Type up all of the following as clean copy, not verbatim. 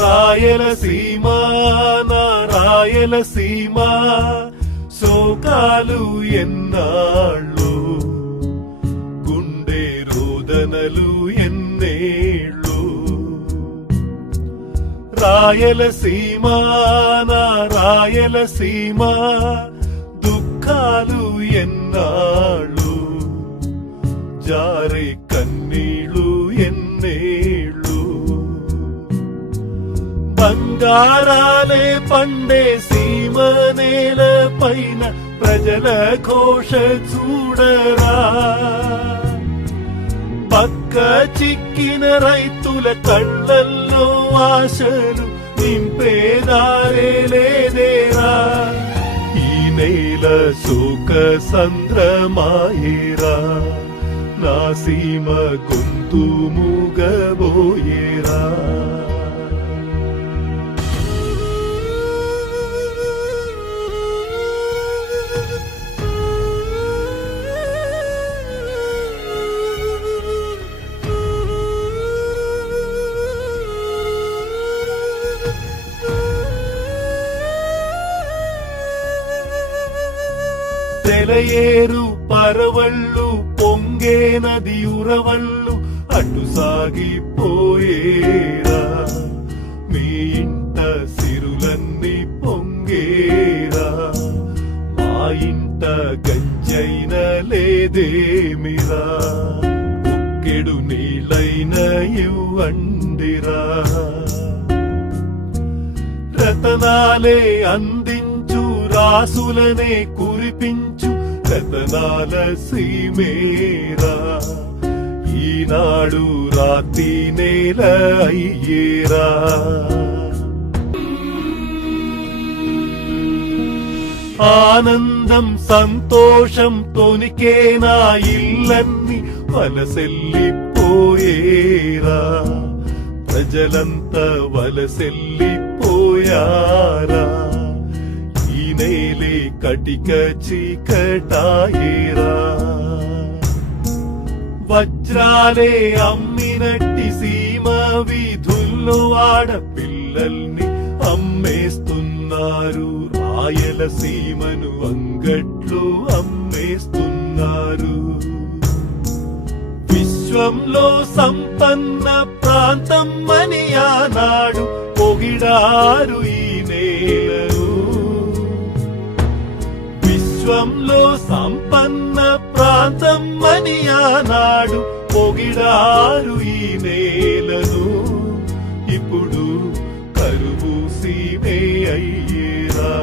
రాయలసీమ నా రాయలసీమ శోకాలు ఎన్నాళ్ళు గుండె రోదనలు ఎన్నేళ్ళు రాయలసీమ నా రాయలసీమ దుఃఖాలు ఎన్నాళ్ళు జారే కన్నీళ్ళు ఎన్నేళ్ళు బంగారాలే పండే సీమ నేల పైన ప్రజల ఘోష చూడరా పక్క చిక్కిన రైతుల కళ్ళల్లో ఆశలు నింపేదారే లేదేరా ఈ నేల శోక సంద్రమాయేరా నా సీమ గొంతు మూగబోయేరా తెలయేరు పరవళ్ళు పొంగే నది ఉరవళ్ళు అటు సాగిపోయేరా మీ ఇంట సిరులన్నీ పొంగేరా మా ఇంట గంజైన లేదేమిరా ఉక్కెడు నీళ్ళైన ఇవ్వండిరా రతనాలే అందించు రాసులనే కురిపించు రతనాల సీమేరా ఈనాడు రాతి నేల అయ్యేరా ఆనందం సంతోషం తొనికే నా ఇల్లన్నీ వలసెల్లిపోయేరా ప్రజలంతా వలసెల్లిపోయారా ఈ నేలే కటిక చీకటాయేరా వజ్రాలే అమ్మినట్టి సీమ వీధుల్లో ఆడపిల్లల్ని అమ్మేస్తున్నారు రాయలసీమను అంగట్లో అమ్మేస్తున్నారు విశ్వంలో సంపన్న ప్రాంతం అని ఆనాడు పొగిడారు ఈ నేలను విశ్వంలో సంపన్న ప్రాంతం అని ఆనాడు పొగిడారు ఈ నేలను ఇప్పుడు కరువు సీమే అయ్యేరా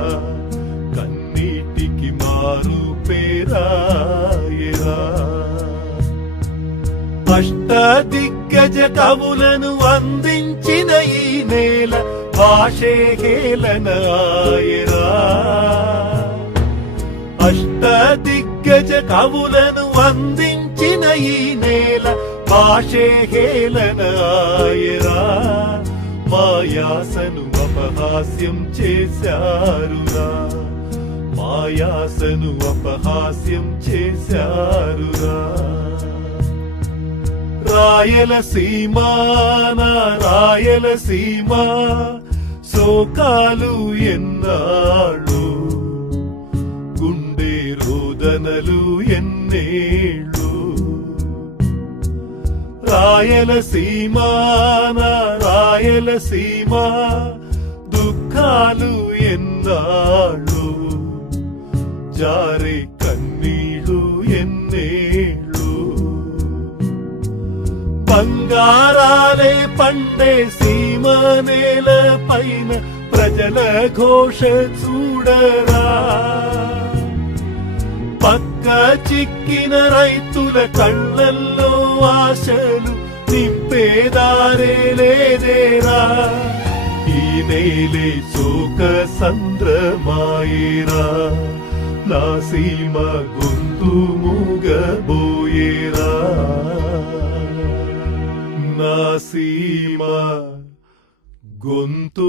కన్నీటికి మారు పేరాయేరా అష్టదిగ్గజ కవులను అందించిన ఈ నేల భాషే హేళనాయరా అష్టదిగ్గజ కవులను అందించిన ఈ నేల భాషే హేళనాయరా మాయాసను అపహాస్యం చేశారురా మాయాసను అపహాస్యం చేశారురా రాయలసీమ నా రాయలసీమ శోకాలు ఎన్నాళ్ళు గుండె రోదనలు ఎన్నేళ్ళు రాయలసీమ నా రాయలసీమ దుఃఖాలు ఎన్నాళ్ళు జారే కన్నీళ్ళు ఎన్నేళ్ళు బంగారాలే పండే సీమ నేల పైన ప్రజల ఘోష చూడరా పక్క చిక్కిన రైతుల కళ్ళల్లో ఆశలు నింపేదారే లేదేరా ఈ నేలే శోక సంద్రమాయేరా నా సీమ గొంతు మూగబోయేరా నా సీమ గొంతు